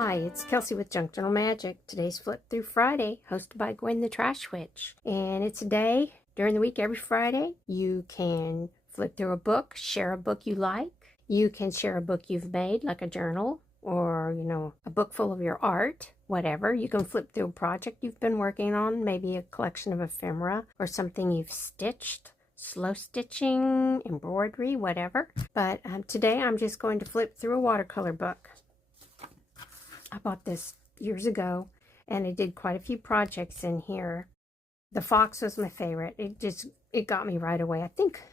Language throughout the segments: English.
Hi, it's Kelsey with Junk Journal Magic. Today's Flip Through Friday, hosted by Gwen the Trash Witch. And it's a day during the week every Friday. You can flip through a book, share a book you like. You can share a book you've made, like a journal, or, a book full of your art, whatever. You can flip through a project you've been working on, maybe a collection of ephemera, or something you've stitched. Slow stitching, embroidery, whatever. But today I'm just going to flip through a watercolor book. I bought this years ago, and I did quite a few projects in here. The fox was my favorite. It got me right away. I think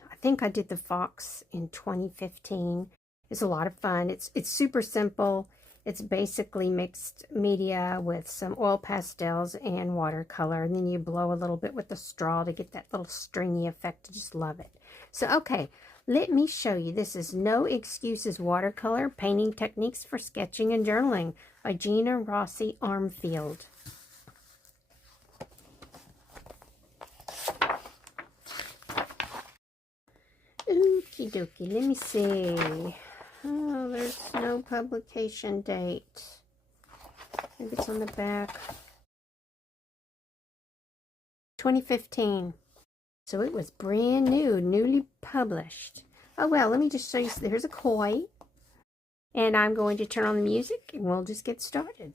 I did the fox in 2015. It's a lot of fun. It's super simple. It's basically mixed media with some oil pastels and watercolor, and then you blow a little bit with the straw to get that little stringy effect. I just love it. So, okay, let me show you. This is No Excuses Watercolor, Painting Techniques for Sketching and Journaling by Gina Rossi Armfield. Okie dokie, let me see. Oh, there's no publication date. Maybe it's on the back. 2015. So it was brand new, newly published. Oh well, let me just show you. There's a koi. And I'm going to turn on the music and we'll just get started.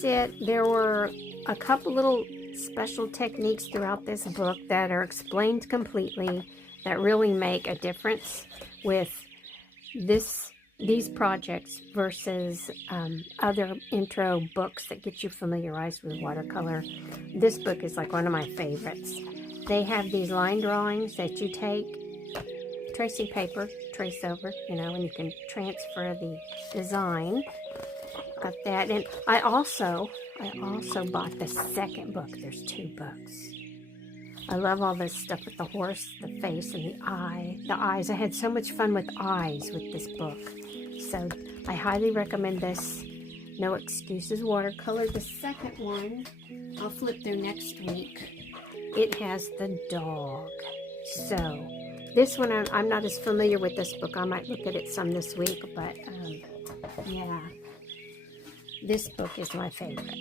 that's it. There were a couple little special techniques throughout this book that are explained completely that really make a difference with these projects versus other intro books that get you familiarized with watercolor. This book is like one of my favorites. They have these line drawings that you take, tracing paper, trace over, you know, and you can transfer the design. Got that. And I also bought the second book. There's 2 books. I love all this stuff with the horse, the face, and the eyes. I had so much fun with eyes with this book. So I highly recommend this. No Excuses Watercolor. The second one, I'll flip through next week. It has the dog. So this one, I'm not as familiar with this book. I might look at it some this week, but yeah. This book is my favorite.